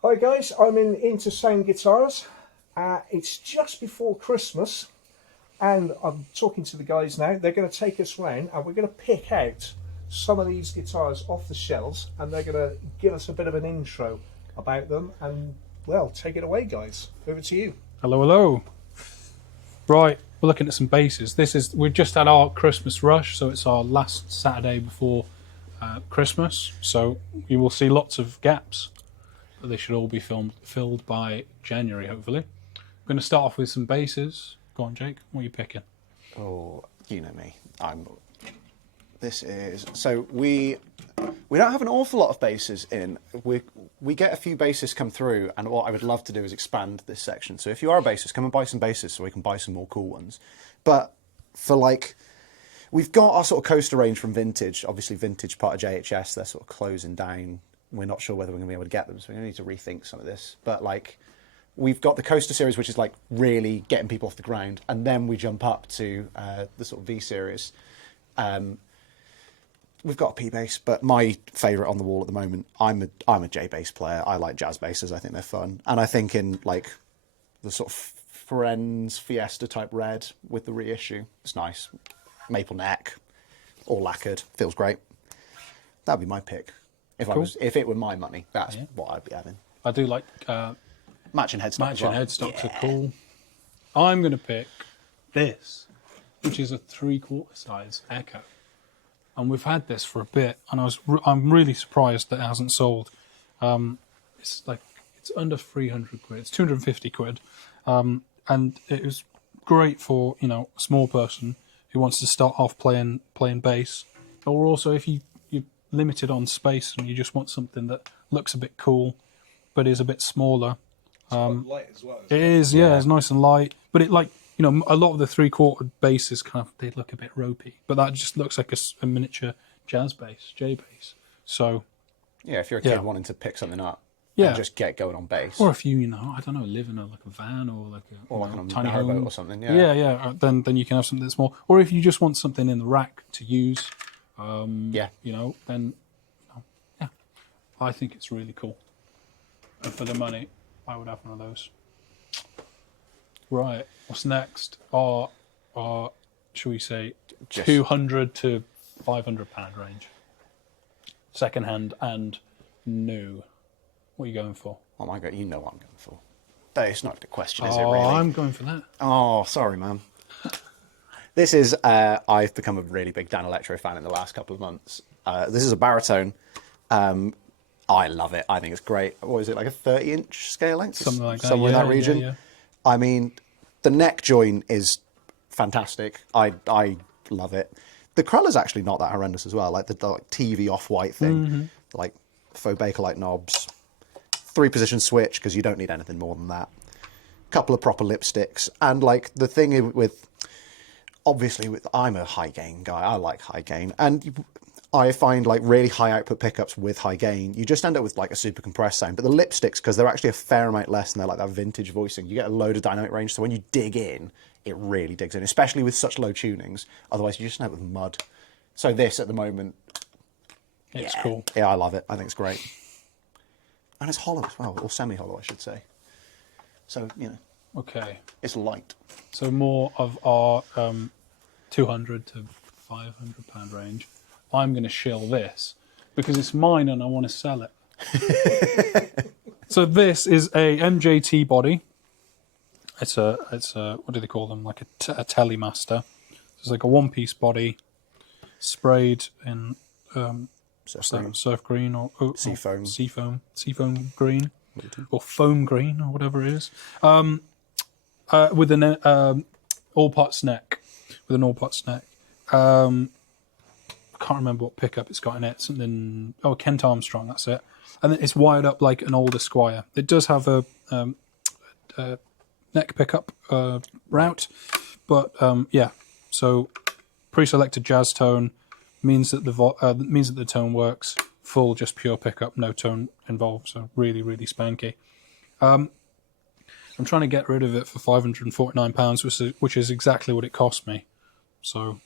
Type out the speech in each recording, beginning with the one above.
Hi guys, I'm in Intersound Guitars. It's just before Christmas, and I'm talking to the guys now. They're going to take us round, and we're going to pick out some of these guitars off the shelves, and they're going to give us a bit of an intro about them. And well, take it away, guys. Over to you. Hello, hello. Right, we're looking at some basses. We've just had our Christmas rush, so it's our last Saturday before Christmas. So you will see lots of gaps, but they should all be filled by January, hopefully. I'm going to start off with some basses. Go on, Jake. What are you picking? Oh, you know me. We don't have an awful lot of basses in. We get a few basses come through, and what I would love to do is expand this section. So if you are a bassist, come and buy some basses so we can buy some more cool ones. But we've got our sort of coaster range from Vintage. Obviously, Vintage part of JHS. They're sort of closing down. We're not sure whether we're going to be able to get them, so we're going to need to rethink some of this. But we've got the Coaster series, which is really getting people off the ground, and then we jump up to the sort of V series. We've got a P bass, but my favourite on the wall at the moment, I'm a J bass player. I like jazz basses. I think they're fun, and I think in the sort of Friends Fiesta type red with the reissue, it's nice. Maple neck, all lacquered, feels great. That'd be my pick. If it were my money, that's what I'd be having. I do like matching headstocks. Matching headstocks are cool. I'm going to pick this, which is a 3/4 size Echo. And we've had this for a bit, and I'm really surprised that it hasn't sold. It's under 300 quid. It's 250 quid, and it was great for a small person who wants to start off playing bass, or also if you're limited on space and you just want something that looks a bit cool, but is a bit smaller. It's quite light as well. It is, yeah. It's nice and light, but it a lot of the 3/4 basses they look a bit ropey, but that just looks like a miniature jazz bass, J bass. So, yeah, if you're a kid wanting to pick something up, and just get going on bass, or if you I don't know, live in a van or on a tiny narrowboat home or something, then you can have something that's small. Or if you just want something in the rack to use, then I think it's really cool. And for the money, I would have one of those. Right, what's next? Our should we say, 200 to 500 pound range. Second hand and new. What are you going for? Oh my God, you know what I'm going for. It's not a question, is it, Oh, really? I'm going for that. Oh, sorry, man. This is, I've become a really big Dan Electro fan in the last couple of months. This is a baritone. I love it. I think it's great. What is it, like a 30-inch scale length? Something like that. Somewhere in that region. Yeah. I mean, the neck joint is fantastic. I love it. The colour's actually not that horrendous as well. Like the TV off-white thing, like faux Bakelite knobs, 3-position switch because you don't need anything more than that. Couple of proper lipsticks, and the thing I'm a high gain guy. I like high gain, and I find really high output pickups with high gain, you just end up with a super compressed sound. But the lipsticks, because they're actually a fair amount less and they're like that vintage voicing, you get a load of dynamic range. So when you dig in, it really digs in, especially with such low tunings. Otherwise, you just end up with mud. So this, at the moment, It's cool. Yeah, I love it. I think it's great. And it's hollow as well, or semi-hollow, I should say. So, Okay. it's light. So more of our 200 to 500 pound range. I'm going to shill this because it's mine and I want to sell it. So this is a MJT body. It's a what do they call them? Like a Telemaster. It's like a one-piece body, sprayed in surf green or Seafoam. Seafoam green, or foam green, or whatever it is. With an all-pots neck. With an all-pots neck. I can't remember what pickup it's got in it. Something. Oh, Kent Armstrong. That's it. And then it's wired up like an old Esquire. It does have a neck pickup route, but So pre-selected jazz tone means that the tone works. Full, just pure pickup, no tone involved. So really, really spanky. I'm trying to get rid of it for £549, which is exactly what it cost me. So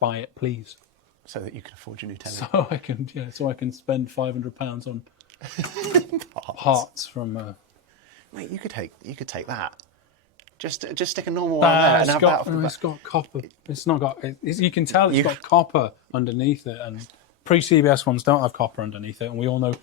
buy it, please. So that you can afford your new telly. So I can spend £500 on Hearts from. Mate, you could take that. Just stick a normal one there and have that off the back. It's got copper. It's not got. You can tell it's got copper underneath it, and pre-CBS ones don't have copper underneath it, and we all know.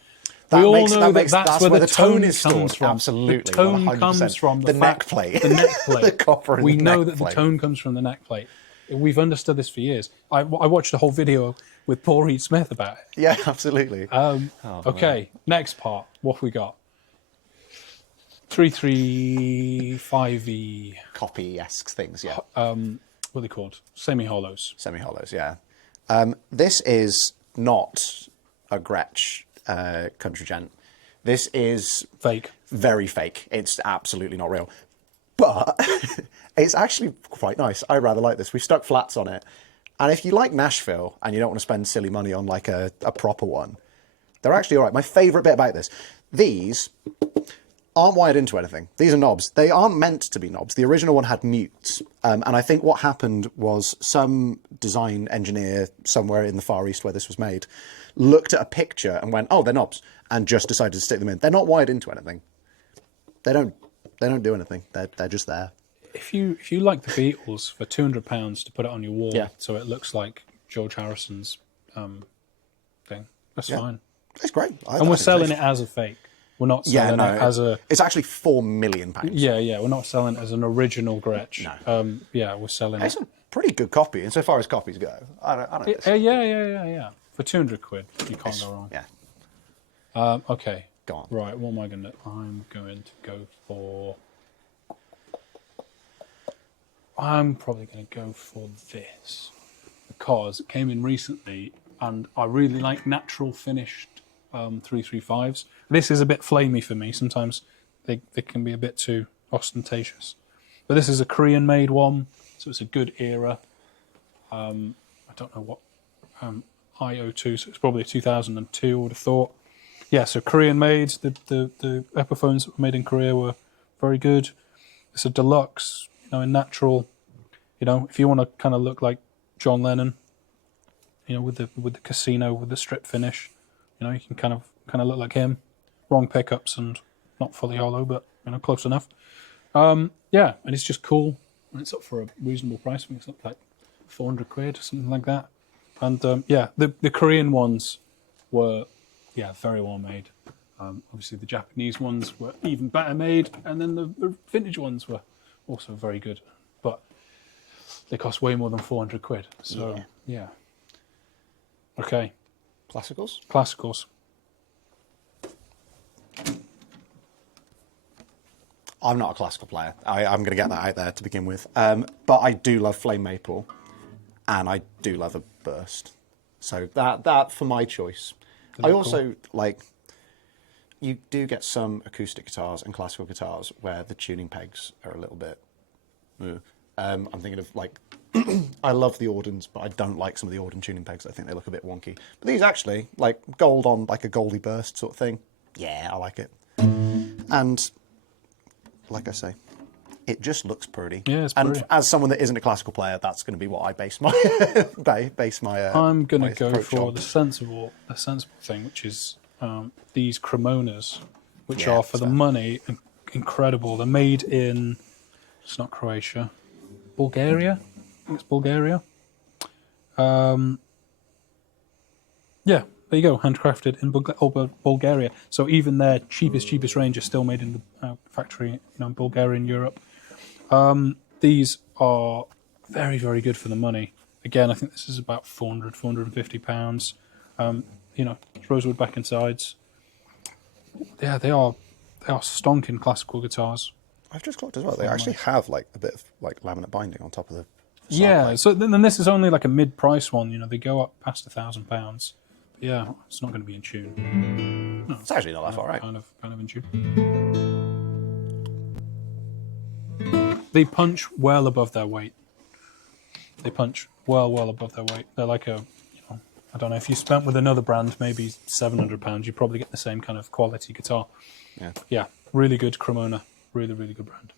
That's where the tone is comes stored. from. Absolutely, the tone 100%. comes from the neck plate. The neck plate. The copper in we the know neck that plate. the tone comes from the neck plate. We've understood this for years. I watched a whole video with Paul Reed Smith about it. Yeah, absolutely. Okay, next part. What have we got? 335E. Copy-esque things, yeah. What are they called? Semi-hollows. Semi-hollows, yeah. This is not a Gretsch country gent. This is Fake. very fake. It's absolutely not real. But it's actually quite nice. I rather like this. We've stuck flats on it. And if you like Nashville and you don't want to spend silly money on like a proper one, they're actually all right. My favourite bit about this, these aren't wired into anything. These are knobs. They aren't meant to be knobs. The original one had mutes. And I think what happened was some design engineer somewhere in the Far East where this was made looked at a picture and went, oh, they're knobs, and just decided to stick them in. They're not wired into anything. They don't do anything. They're just there. If you like the Beatles for £200 to put it on your wall, Yeah. so it looks like George Harrison's thing, that's fine. It's great. And we're selling it as a fake. We're not selling it as a. It's actually £4 million. Yeah. We're not selling it as an original Gretsch. No. We're selling It's it. a pretty good copy, insofar as copies go. I don't disagree. Yeah. For £200, you can't go wrong. Yeah. Okay. Go on. Right. What am I going to? I'm going to go for. I'm probably going to go for this because it came in recently, and I really like natural finished 335s. This is a bit flamey for me. Sometimes they can be a bit too ostentatious. But this is a Korean-made one, so it's a good era. I don't know what IO2, so it's probably 2002, I would have thought. Yeah, so Korean-made. The Epiphones that were made in Korea were very good. It's a deluxe, in natural. If you want to kind of look like John Lennon, with the casino, with the strip finish, you can kind of look like him. Wrong pickups and not fully hollow, but close enough. And it's just cool. And it's up for a reasonable price. I think it's up like £400 or something like that. And the Korean ones were very well made. Obviously the Japanese ones were even better made, and then the vintage ones were also very good. But they cost way more than £400. So yeah. Okay. Classicals. I'm not a classical player. I'm going to get that out there to begin with. But I do love Flame Maple, and I do love a Burst. So that for my choice. I also like. You do get some acoustic guitars and classical guitars where the tuning pegs are a little bit. I'm thinking of like. I love the Audens, but I don't like some of the Auden tuning pegs. I think they look a bit wonky. But these actually, like gold on like a Goldie Burst sort of thing. Yeah, I like it. And like I say, it just looks pretty. Yeah, it's pretty. And as someone that isn't a classical player, that's going to be what I base my I'm going to go approach for on. the sensible thing, which is these Cremonas, which Yeah, are for the money incredible. They're made in. It's not Croatia, Bulgaria. I think it's Bulgaria. Yeah, there you go. Handcrafted in Bulgaria. So even their cheapest range is still made in the factory, in Bulgaria and Europe. These are very, very good for the money. Again, I think this is about £450. Rosewood back and sides. Yeah, they are stonking classical guitars. I've just clocked as well. They actually have like a bit of like laminate binding on top of the. Yeah, plate. so then this is only like a mid-price one. They go up past £1,000. Yeah, it's not going to be in tune. No, It's actually not that far out. Kind of in tune. They punch well above their weight. They punch well above their weight. They're like a, I don't know, if you spent with another brand maybe £700, you'd probably get the same kind of quality guitar. Yeah, really good Cremona. Really, really good brand.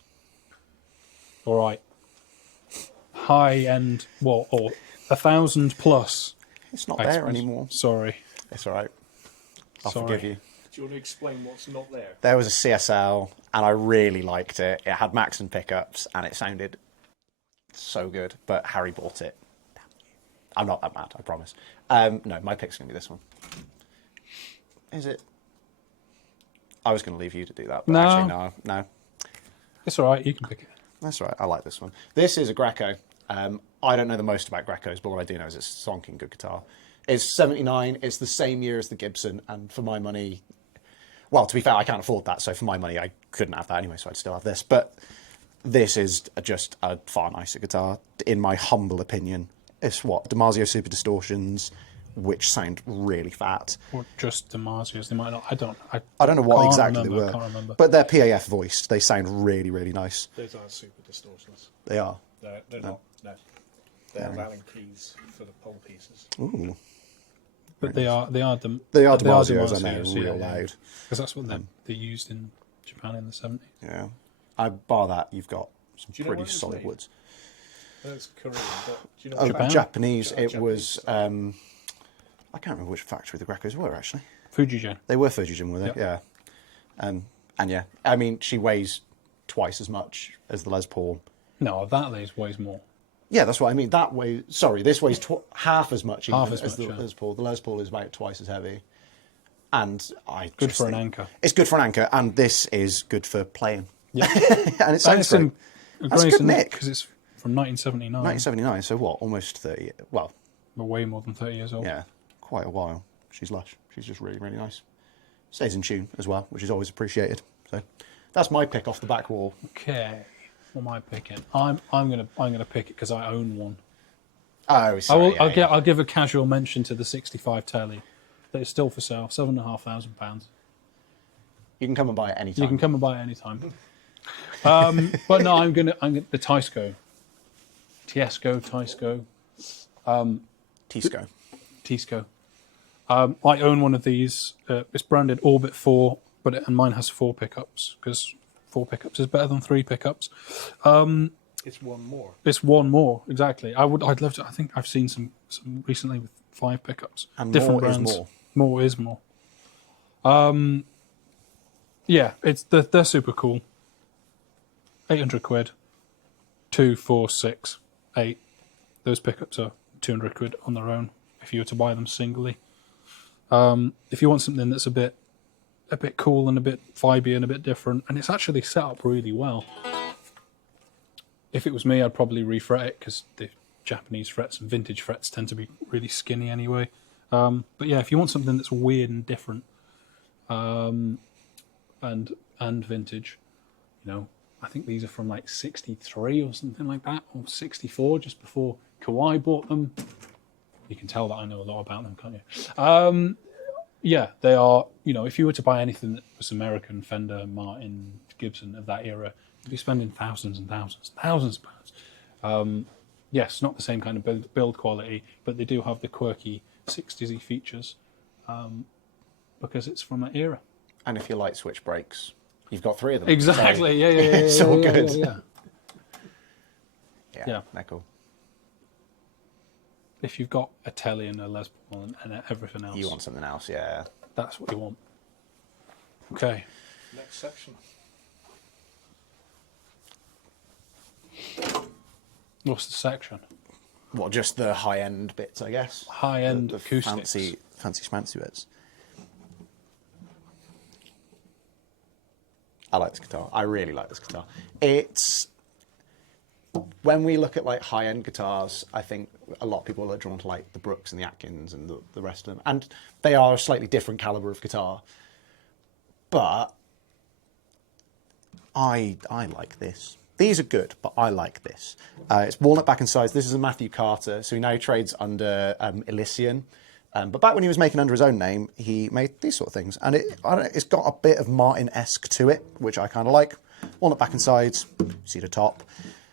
All right. High-end, or 1,000 plus. It's not Experts. there anymore. Sorry. It's all right. I'll Sorry. forgive you. Do you want to explain what's not there? There was a CSL, and I really liked it. It had Maxon pickups, and it sounded so good. But Harry bought it. Damn you. I'm not that mad, I promise. No, my pick's going to be this one. Is it? I was going to leave you to do that, but actually, no. It's all right. You can pick it. That's right. I like this one. This is a Greco. I don't know the most about Grecos, but what I do know is it's a sonking good guitar. It's 79. It's the same year as the Gibson, and for my money, well, to be fair, I can't afford that, so for my money, I couldn't have that anyway, so I'd still have this. But this is just a far nicer guitar, in my humble opinion. It's what? Damasio Super Distortions, which sound really fat. Or just Damasio's. They might not. I don't know what can't exactly remember, they I can't were. remember. But they're PAF voiced. They sound really, really nice. Those are Super Distortions. They are. They're not. No. They're Allen keys for the pole pieces. Ooh. But they are Damasio's, and they're Damasio's, real loud. Because that's what they used in Japan in the 70s. Yeah. I bar that, you've got some Do you know pretty what it was solid made? woods. That's Korean, but do you know Oh, what Japanese, it Japanese. was... I can't remember which factory the Grecos were, actually. Fujigen. They were Fujijin, were they? Yep. Yeah. And yeah, I mean, she weighs twice as much as the Les Paul. No, that weighs more. Yeah, that's what I mean. That weighs... Sorry, this weighs half as much even Half as as much, the yeah. Les Paul. The Les Paul is about twice as heavy. And I Good just for an think- anchor. It's good for an anchor, and this is good for playing. Yeah. And it sounds great. That's a good nick. Because it's from 1979. 1979, so what? Almost 30... Well, But way more than 30 years old. yeah, quite a while. She's lush. She's just really, really nice. Stays in tune as well, which is always appreciated. So that's my pick off the back wall. Okay. What am I picking? I'm gonna pick it because I own one. Oh, sorry. I'll give a casual mention to the 65 Telly that is still for sale, £7,500. You can come and buy it anytime. You can come and buy it anytime. But no, I'm gonna the Tisco, Tisco. Tisco. I own one of these. It's branded Orbit 4, and mine has 4 pickups because 4 pickups is better than 3 pickups. It's one more. It's one more, exactly. I'd love to. I think I've seen some recently with 5 pickups. And different more is brands. more. More is more. Yeah, they're super cool. 800 quid. 2, 4, 6, 8. Those pickups are 200 quid on their own if you were to buy them singly. If you want something that's a bit cool and a bit vibey and a bit different, and it's actually set up really well. If it was me, I'd probably refret it because the Japanese frets and vintage frets tend to be really skinny anyway. But yeah, if you want something that's weird and different, and vintage, I think these are from like 63 or something like that, or 64, just before Kawhi bought them. You can tell that I know a lot about them, can't you? Yeah, they are, if you were to buy anything that was American, Fender, Martin, Gibson of that era, you'd be spending thousands and thousands of pounds. Yes, not the same kind of build quality, but they do have the quirky 60s features because it's from that era. And if you like switch brakes, you've got 3 of them. Exactly, So yeah. It's all good. Yeah. Yeah, they're cool. If you've got a Telly and a Les Paul and everything else, You want something else, yeah. that's what you want. Okay. Next section. What's the section? What, just the high-end bits, I guess? High-end The acoustics. fancy schmancy bits. I like this guitar. I really like this guitar. It's... When we look at like high-end guitars, I think a lot of people are drawn to like the Brooks and the Atkins and the rest of them. And they are a slightly different caliber of guitar. But I like this. These are good, but I like this. It's walnut back and sides. This is a Matthew Carter, so he now trades under Elysian. But back when he was making under his own name, he made these sort of things. And it's got a bit of Martin-esque to it, which I kind of like. Walnut back and sides, see the top.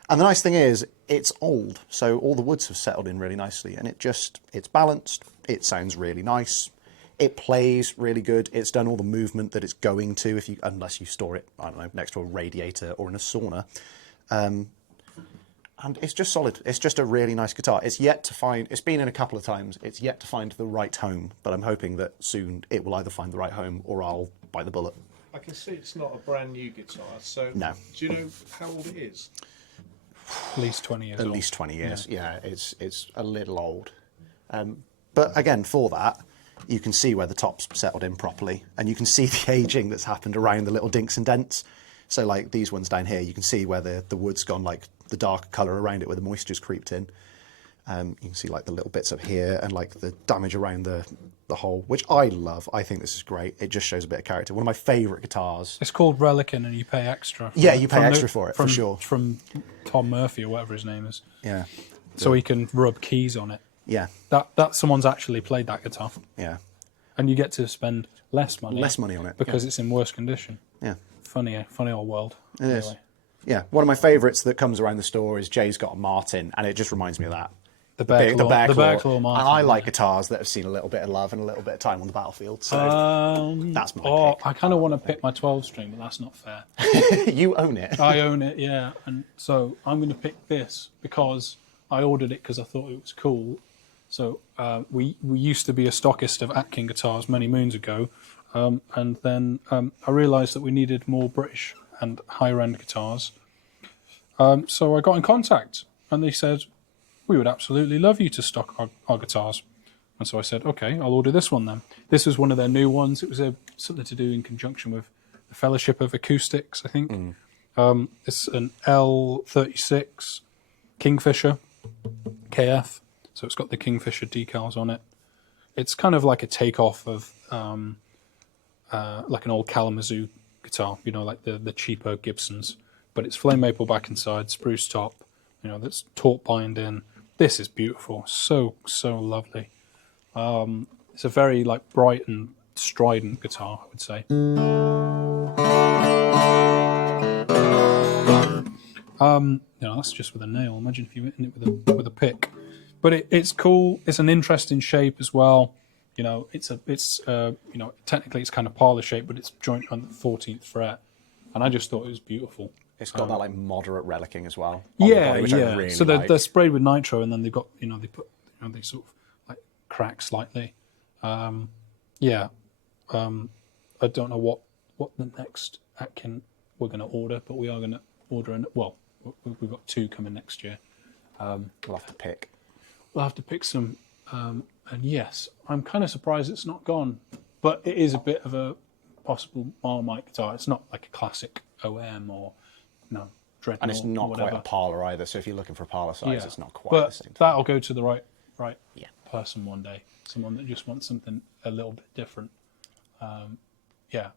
And the nice thing is, it's old, so all the woods have settled in really nicely, and it's balanced, it sounds really nice, it plays really good, it's done all the movement that it's going to, unless you store it, I don't know, next to a radiator or in a sauna. And And it's just solid. It's just a really nice guitar. It's yet to find, it's been in a couple of times, it's yet to find the right home, but I'm hoping that soon it will either find the right home or I'll bite the bullet. I can see it's not a brand new guitar, so No. do you know how old it is? At least 20 years At old. least 20 years, yeah, it's a little old. But again, for that, you can see where the top's settled in properly, and you can see the aging that's happened around the little dinks and dents. So like these ones down here, you can see where the wood's gone, like the dark colour around it where the moisture's creeped in. You can see like the little bits up here and like the damage around the hole, which I love. I think this is great. It just shows a bit of character. One of my favourite guitars. It's called Relicin, and you pay extra. Yeah, you pay extra for it, for sure. From Tom Murphy or whatever his name is. Yeah. So he can rub keys on it. Yeah. That someone's actually played that guitar. Yeah. And you get to spend less money. Less money on it. Because it's in worse condition. Yeah. Funny old world. It is. Yeah. One of my favourites that comes around the store is Jay's got a Martin, and it just reminds me of that. The Bear Claw Martin. And I like guitars that have seen a little bit of love and a little bit of time on the battlefield. So that's my pick. I kind of want to pick my 12 string, but that's not fair. You own it. I own it, yeah. And so I'm going to pick this because I ordered it because I thought it was cool. So we used to be a stockist of Atkin guitars many moons ago. And then I realised that we needed more British and higher-end guitars. So I got in contact, and they said, we would absolutely love you to stock our guitars. And so I said, okay, I'll order this one then. This was one of their new ones. It was something to do in conjunction with the Fellowship of Acoustics, I think. It's an L36 Kingfisher KF. So it's got the Kingfisher decals on it. It's kind of like a takeoff of like an old Kalamazoo guitar, you know, like the cheaper Gibsons. But it's flame maple back and side, spruce top, you know, that's taut binding. This is beautiful, so lovely. It's a very like bright and strident guitar, I would say. You know, that's just with a nail. Imagine if you hit it with a pick. But it's cool. It's an interesting shape as well. You know, it's you know, technically it's kind of parlor shape, but it's joint on the 14th fret, and I just thought it was beautiful. It's got that like moderate relicking as well. Yeah, body, which I really so like. they're sprayed with nitro, and then they've got, you know, they put, you know, they sort of like crack slightly. I don't know what the next Atkin we're going to order, but we are going to order we've got 2 coming next year. We'll have to pick. We'll have to pick some, and yes, I'm kind of surprised it's not gone, but it is a bit of a possible Marmite guitar. It's not like a classic OM or Dreadnought, And it's not quite a parlor either, so if you're looking for a parlor size, it's not quite the same thing. That'll go to the right person one day. Someone that just wants something a little bit different. And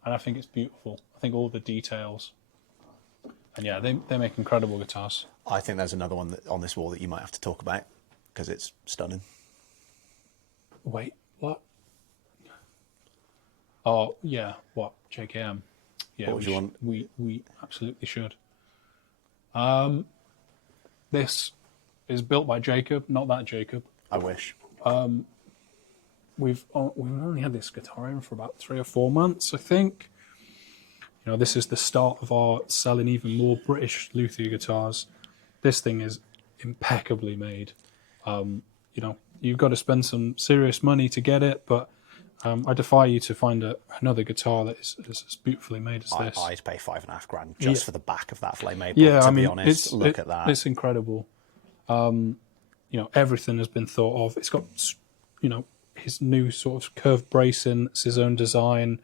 I think it's beautiful. I think all the details. And yeah, they make incredible guitars. I think there's another one on this wall that you might have to talk about, because it's stunning. Wait, what? Oh, yeah, what? JKM. Yeah, What would you want? We absolutely should. This is built by Jacob, not that Jacob. I wish. We've only had this guitar in for about 3 or 4 months, I think. You know, this is the start of our selling even more British luthier guitars. This thing is impeccably made. You know, you've got to spend some serious money to get it, but I defy you to find another guitar that is as beautifully made as this. I'd pay $5,500 just for the back of that flame maple. Yeah, to I mean, be honest, look at that. It's incredible. You know, everything has been thought of. It's got, you know, his new sort of curved bracing. It's his own design.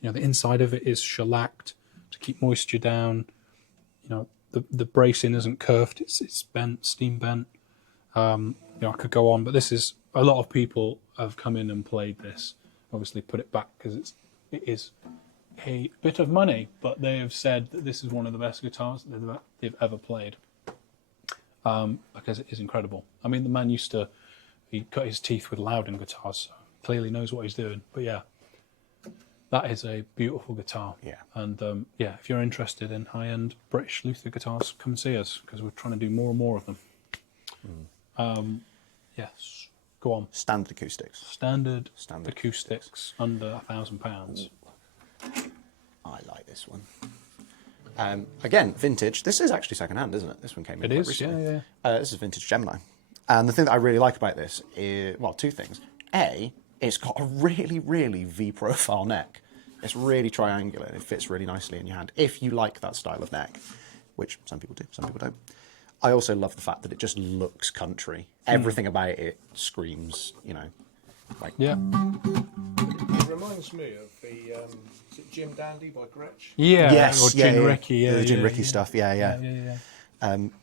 You know, the inside of it is shellacked to keep moisture down. You know, the bracing isn't curved. It's bent, steam bent. You know, I could go on, but this is, a lot of people have come in and played this. Obviously put it back because it is a bit of money, but they have said that this is one of the best guitars that they've ever played, because it is incredible. I mean, the man he cut his teeth with Loudon guitars, so clearly knows what he's doing. But yeah, that is a beautiful guitar. Yeah. And yeah, if you're interested in high-end British luthier guitars, come see us, because we're trying to do more and more of them. Yes. Go on. Standard acoustics. Standard acoustics under £1,000. I like this one. Again, vintage. This is actually secondhand, isn't it? This one came in It quite is, recently. yeah. This is vintage Gemini. And the thing that I really like about this is, well, two things. A, it's got a really, really V-profile neck. It's really triangular. It fits really nicely in your hand, if you like that style of neck, which some people do, some people don't. I also love the fact that it just looks country. Everything about it screams, you know, like... Yeah. It reminds me of the is it Jim Dandy by Gretsch? Yeah. Yes, Or Gin Ricky. Yeah, the Gin yeah, Ricky yeah. stuff, yeah.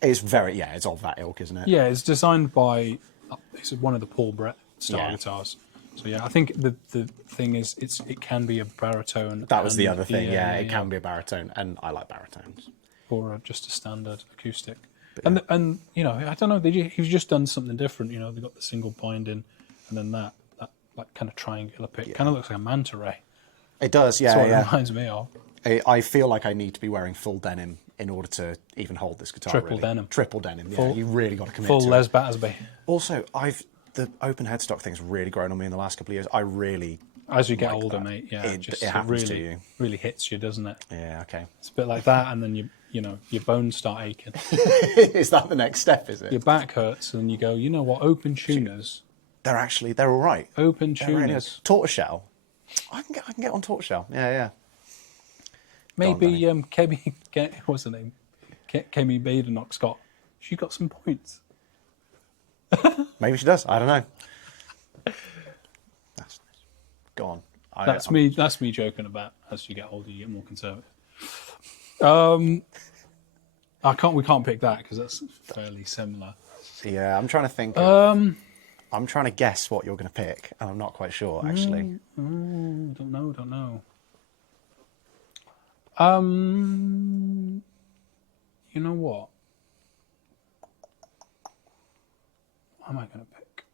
It's it's of that ilk, isn't it? Yeah, it's designed by it's one of the Paul Brett style Yeah. guitars. So yeah, I think the thing is it can be a baritone. That was the and- other thing, it can be a baritone, and I like baritones. or just a standard acoustic. And you know, I don't know, he's just done something different. You know, they got the single binding, and then that like kind of triangular pick, kind of looks like a manta ray. It does, That's what it reminds me of. I feel like I need to be wearing full denim in order to even hold this guitar. Triple really. denim. Triple denim. Yeah, Full- you really got to commit Full to Les it. Battersby. Also, the open headstock thing's really grown on me in the last couple of years. I really, As you get like older, that. mate, yeah, It happens to you. really hits you, doesn't it? yeah, okay. It's a bit like that, and then you know your bones start aching, Is that the next step? Is it? your back hurts, and you go, you know what? Open tuners, They're all right. open They're really tuners. nice. Tortoiseshell. I can get on tortoiseshell. Yeah. Maybe Danny. Kemi, what's her name? Kemi Badenoch Scott. She got some points. Maybe she does. I don't know. That's nice. Go on. That's me joking about. As you get older, you get more conservative. We can't pick that because that's fairly similar. Yeah, I'm trying to think. I'm trying to guess what you're going to pick, and I'm not quite sure actually. Don't know. You know what? What am I going to pick?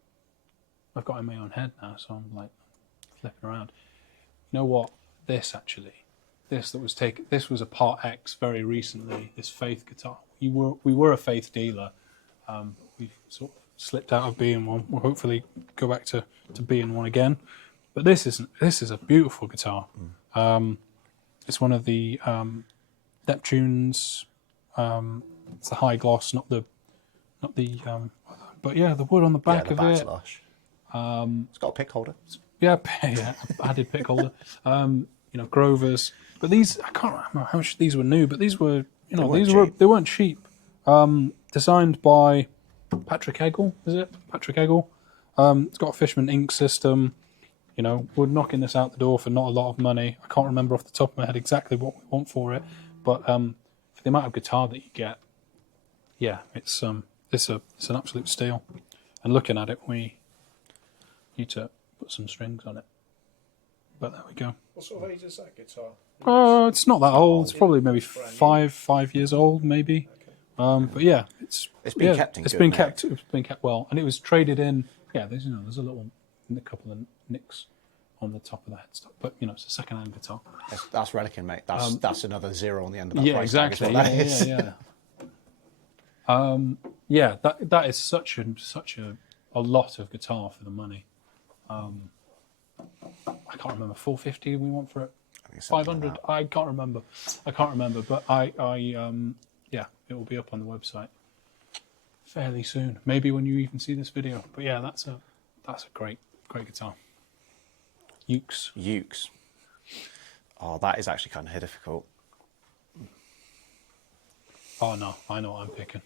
I've got it in my own head now, so I'm like flipping around. You know what? This was a Part X very recently. This Faith guitar. We were a Faith dealer. We've sort of slipped out of being one. We'll hopefully go back to being one again. But this is a beautiful guitar. It's one of the Neptunes. It's the high gloss, not the. But yeah, the wood on the back the of back's it. lush. It's got a pick holder. Yeah, added pick holder. Grovers. But these, I can't remember how much these were new, but these were, they weren't cheap. Designed by Patrick Eggle, is it? Patrick Eggle. It's got a Fishman ink system. You know, we're knocking this out the door for not a lot of money. I can't remember off the top of my head exactly what we want for it, but for the amount of guitar that you get, yeah, it's an absolute steal. And looking at it, we need to put some strings on it. But there we go. What sort of age is that guitar? It's not that old. It's probably maybe 5 years old, maybe. But yeah, it's been kept in It's good been nick. kept. It's been kept well, and it was traded in. Yeah, there's a couple of nicks on the top of the headstock, but it's a second-hand guitar. That's Relican, mate. That's another zero on the end of that Yeah, price tag, is exactly. what that is. Yeah. That is such a lot of guitar for the money. I can't remember. 450 we want for it. I think it's something 500. like that. I can't remember. But yeah, it will be up on the website fairly soon. Maybe when you even see this video. But yeah, that's a great guitar. Ukes. Oh, that is actually kind of difficult. Oh no, I know what I'm picking.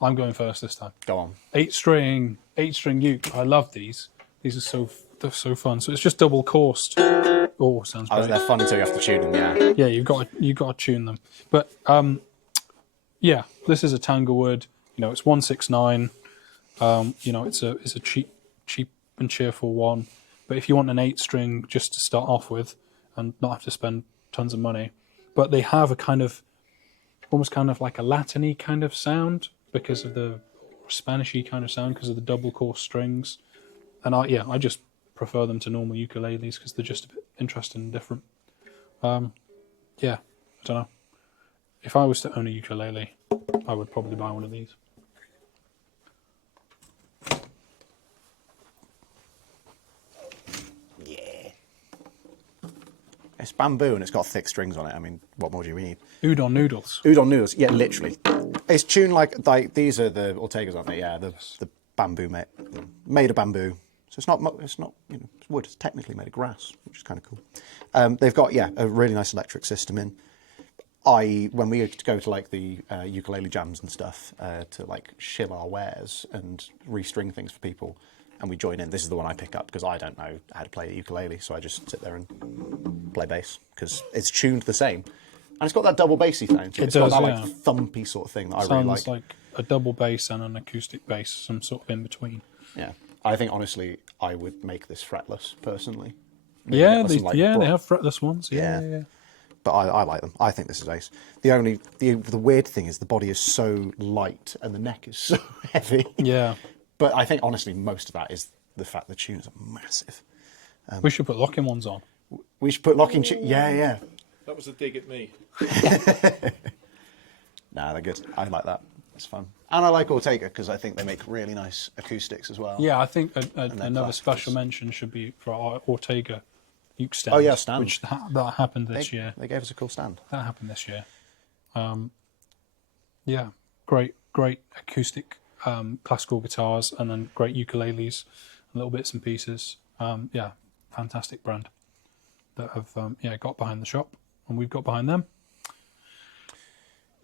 I'm going first this time. Go on. 8-string uke. I love these. They're so fun. So it's just double coursed. Oh, sounds great. They're fun until you have to tune them, yeah. Yeah, you've got to tune them. But yeah, this is a Tanglewood. It's 169. It's a cheap and cheerful one. But if you want an 8-string just to start off with and not have to spend tons of money, but they have a almost kind of like a Latin-y kind of sound because of the Spanish-y kind of sound because of the double course strings. And I just prefer them to normal ukuleles because they're just a bit interesting and different. Yeah, I don't know. If I was to own a ukulele, I would probably buy one of these. It's bamboo and it's got thick strings on it. I mean, what more do you need? Udon noodles. Udon noodles, yeah, literally. It's tuned like these are the Ortegas, aren't they? Yeah, the bamboo made of bamboo. So it's not it's wood. It's technically made of grass, which is kind of cool. They've got a really nice electric system in. When we go to like the ukulele jams and stuff to like shill our wares and restring things for people, and we join in. This is the one I pick up because I don't know how to play a ukulele, so I just sit there and play bass because it's tuned the same, and it's got that double bassy thing. It's got that like thumpy sort of thing that I really like. Sounds like a double bass and an acoustic bass, some sort of in between. Yeah, I think honestly I would make this fretless personally. They have fretless ones. Yeah. But I like them. I think this is ace. The weird thing is the body is so light and the neck is so heavy. Yeah. But I think honestly most of that is the fact the tunes are massive. We should put locking ones on. We should put locking tunes. Yeah. That was a dig at me. Nah, they're good. I like that. It's fun. And I like Ortega because I think they make really nice acoustics as well. Yeah, I think another special mention should be for our Ortega uke stand. Oh yeah, stand. Which that happened this year. They gave us a cool stand. That happened this year. Yeah, great acoustic classical guitars, and then great ukuleles, little bits and pieces. Yeah, fantastic brand that have got behind the shop, and we've got behind them.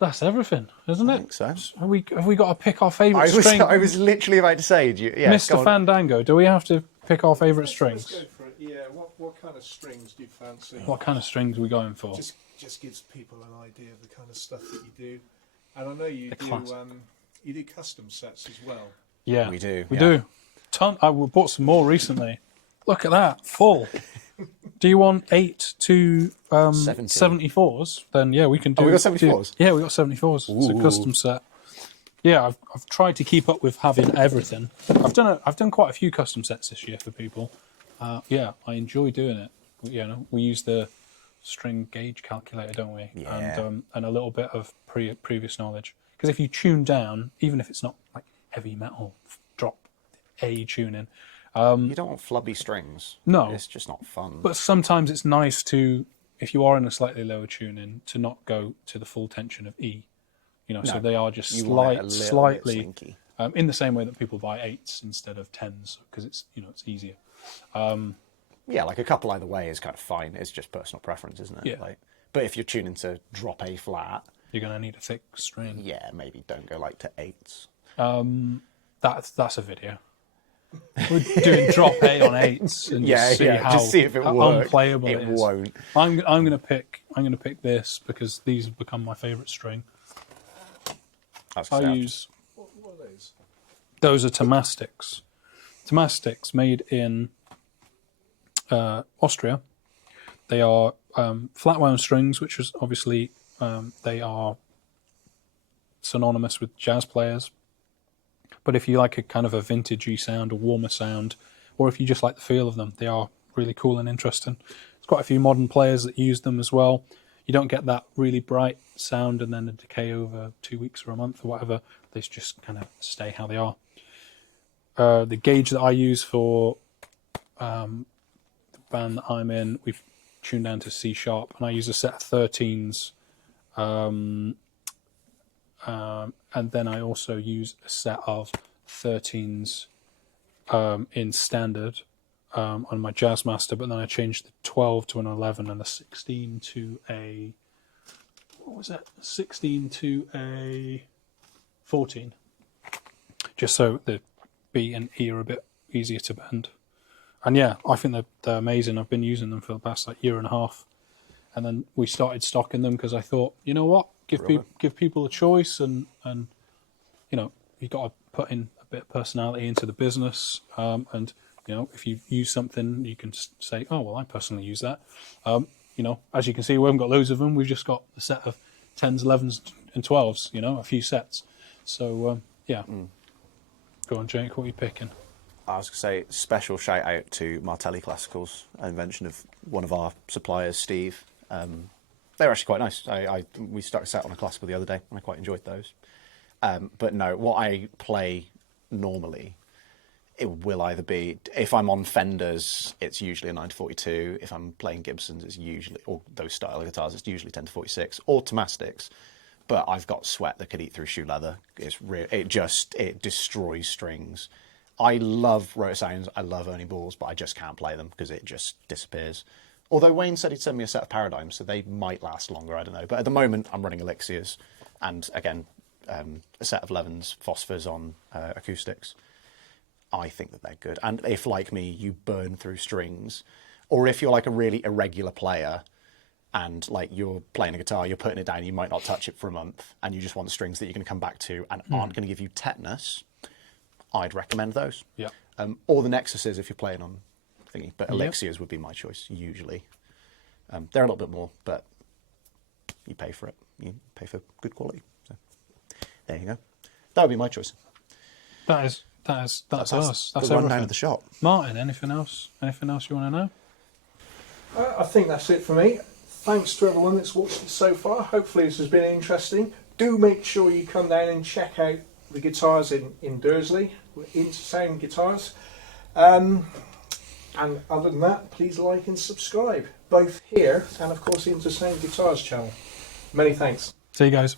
That's everything, isn't it? I think so. Have we got to pick our favourite string? I was literally about to say, Mr. Fandango, do we have to pick our favourite strings? Let's go for it. Yeah, what kind of strings do you fancy? What kind of strings are we going for? Just gives people an idea of the kind of stuff that you do. And I know you do custom sets as well. Yeah, we do. We do. I bought some more recently. Look at that, full. Do you want 8 to 74s? Then yeah, we can do. Oh, we got 74s. Yeah, we got 74s. It's a custom set. Yeah, I've tried to keep up with having everything. I've done quite a few custom sets this year for people. Yeah, I enjoy doing it. We use the string gauge calculator, don't we? Yeah. And a little bit of previous knowledge. Because if you tune down, even if it's not like heavy metal drop A tuning. You don't want flubby strings. No. It's just not fun. But sometimes it's nice to, if you are in a slightly lower tuning, to not go to the full tension of E. So they are just slightly in the same way that people buy 8s instead of 10s because it's easier. Yeah, like a couple either way is kind of fine. It's just personal preference, isn't it? Yeah. But if you're tuning to drop A flat, you're going to need a thick string. Yeah, maybe don't go like to 8s. That's a video. We're doing drop A on 8s and just see if it works. Unplayable it is. Won't. I'm gonna pick this because these have become my favourite string. I use. What are those? Those are Tomastics. Tomastics made in Austria. They are flat wound strings, which is obviously they are synonymous with jazz players. But if you like a kind of a vintagey sound, a warmer sound, or if you just like the feel of them, they are really cool and interesting. There's quite a few modern players that use them as well. You don't get that really bright sound and then a decay over 2 weeks or a month or whatever. They just kind of stay how they are. The gauge that I use for the band that I'm in, we've tuned down to C sharp, and I use a set of 13s. And then I also use a set of 13s in standard on my Jazzmaster, but then I changed the 12 to an 11 and a 16 to a... What was that? 16 to a 14. Just so the B and E are a bit easier to bend. And yeah, I think they're amazing. I've been using them for the past year and a half. And then we started stocking them because I thought, you know what? Give people a choice, and you've got to put in a bit of personality into the business. And if you use something, you can say, oh well, I personally use that. As you can see, we haven't got loads of them. We've just got a set of 10s, 11s, and 12s. A few sets. So yeah, Go on, Jake. What are you picking? I was going to say, special shout out to Martelli Classicals, an invention of one of our suppliers, Steve. They're actually quite nice. We stuck a set on a classical the other day, and I quite enjoyed those. But no, what I play normally it will either be, if I'm on Fenders, it's usually a 9 to 42. If I'm playing Gibsons, it's usually, or those style of guitars, it's usually 10 to 46, or Tomastics. But I've got sweat that could eat through shoe leather. It destroys strings. I love Rotor Sounds, I love Ernie Balls, but I just can't play them because it just disappears. Although Wayne said he'd send me a set of Paradigms, so they might last longer, I don't know. But at the moment, I'm running Elixirs, and again, a set of Levens Phosphors on acoustics. I think that they're good. And if, like me, you burn through strings, or if you're like a really irregular player and like you're playing a guitar, you're putting it down, you might not touch it for a month, and you just want strings that you're going to come back to and aren't going to give you tetanus, I'd recommend those. Yeah. Or the Nexuses if you're playing on thingy. But Elixirs would be my choice, usually. They're a little bit more, but you pay for it. You pay for good quality. So there you go. That would be my choice. That's us. That's the everything. rundown of the shop. Martin, anything else? Anything else you want to know? I think that's it for me. Thanks to everyone that's watched it so far. Hopefully this has been interesting. Do make sure you come down and check out the guitars in Dursley, Intersound Guitars. And other than that, please like and subscribe, both here and of course the Intersound Guitars channel. Many thanks. See you guys.